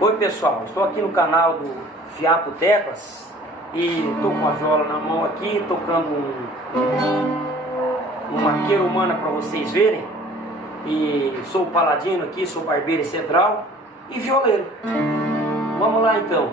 Oi pessoal, estou aqui no canal do Fiapo Teclas e estou com a viola na mão aqui, tocando uma querumana para vocês verem. E sou o Paladino aqui, sou barbeiro e cedral e violeiro. Vamos lá então.